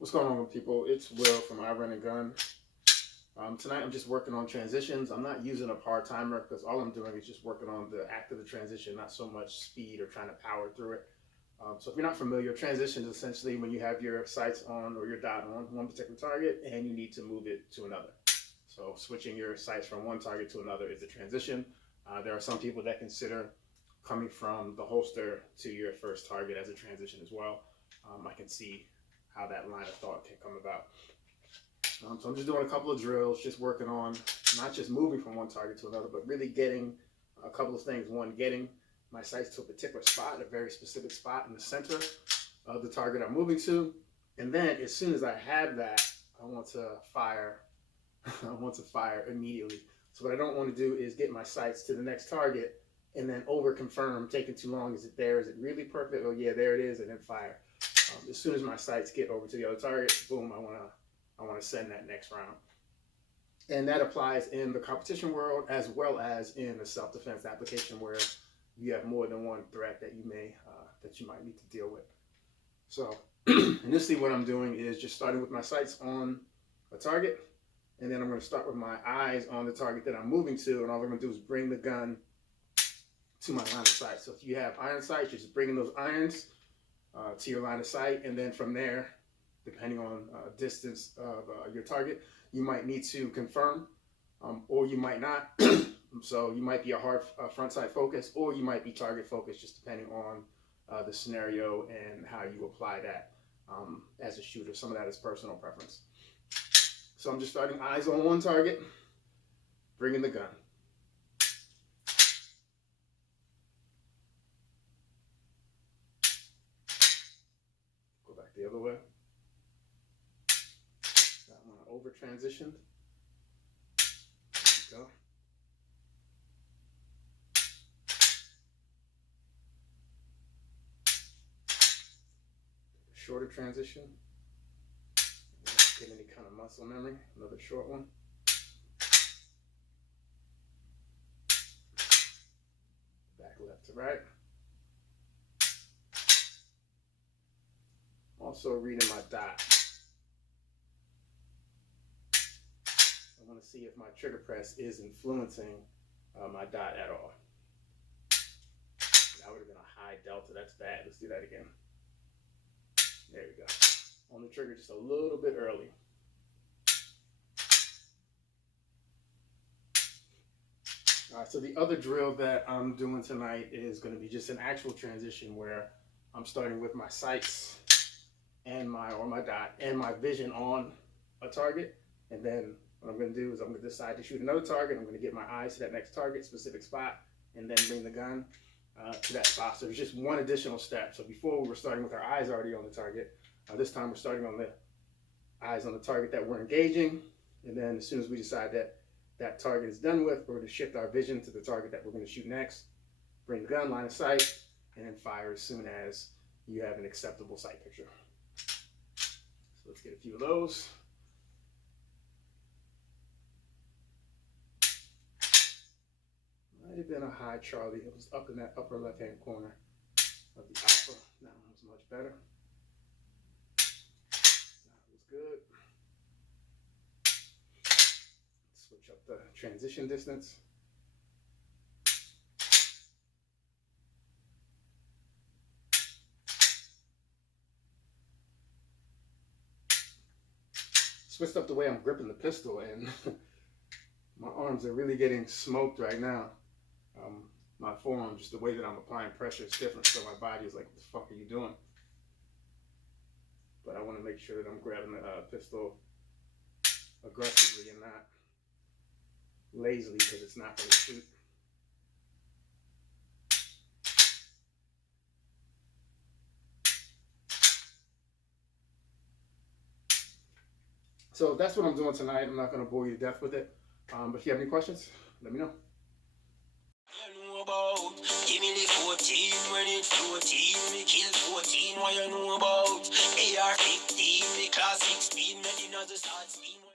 What's going on, people? It's Will from Arrendondo. Tonight I'm just working on transitions. I'm not using a par timer because all I'm doing is just working on the act of the transition, not so much speed or trying to power through it. So if you're not familiar, transition is essentially when you have your sights on or your dot on one particular target and you need to move it to another. So switching your sights from one target to another is a transition. There are some people that consider coming from the holster to your first target as a transition as well. I can see how that line of thought can come about. So I'm just doing a couple of drills, just working on not just moving from one target to another, but really getting a couple of things. One, getting my sights to a particular spot, a very specific spot in the center of the target I'm moving to. And then as soon as I have that, I want to fire. I want to fire immediately. So what I don't want to do is get my sights to the next target and then over confirm, taking too long. Is it there? Is it really perfect? Oh yeah, there it is, and then fire. As soon as my sights get over to the other target, boom, I want to send that next round. And that applies in the competition world as well as in the self-defense application where you have more than one threat that you might need to deal with. So initially what I'm doing is just starting with my sights on a target, and then I'm going to start with my eyes on the target that I'm moving to, and all I'm going to do is bring the gun to my line of sight. So if you have iron sights, you're just bringing those irons to your line of sight, and then from there, depending on distance of your target, you might need to confirm, or you might not. So you might be a hard front sight focus, or you might be target focused, just depending on the scenario and how you apply that as a shooter. Some of that is personal preference. So I'm just starting eyes on one target, bringing the gun. The other way. That one over transitioned. There we go. Shorter transition. Not get any kind of muscle memory. Another short one. Back left to right. Also reading my dot. I want to see if my trigger press is influencing my dot at all. That would have been a high delta. That's bad. Let's do that again. There we go. On the trigger just a little bit early. All right, so the other drill that I'm doing tonight is going to be just an actual transition where I'm starting with my sights and my dot and my vision on a target, and then what I'm going to do is I'm going to decide to shoot another target. I'm going to get my eyes to that next target, specific spot, and then bring the gun to that spot. So there's just one additional step. So before we were starting with our eyes already on the target. This time we're starting on the eyes on the target that we're engaging, and then as soon as we decide that that target is done with, we're going to shift our vision to the target that we're going to shoot next, bring the gun, line of sight, and then fire as soon as you have an acceptable sight picture. So let's get a few of those. Might have been a high Charlie. It was up in that upper left-hand corner of the alpha. That one was much better. That was good. Switch up the transition distance. Switched up the way I'm gripping the pistol, and my arms are really getting smoked right now. My forearm, just the way that I'm applying pressure is different, so my body is like, what the fuck are you doing? But I want to make sure that I'm grabbing the pistol aggressively and not lazily, because it's not going to shoot. So that's what I'm doing tonight. I'm not going to bore you to death with it. But if you have any questions, let me know. Give me the 14, when it's 14, me kill 14, what you know about? AR-15, me class 16, me dinner the start speed.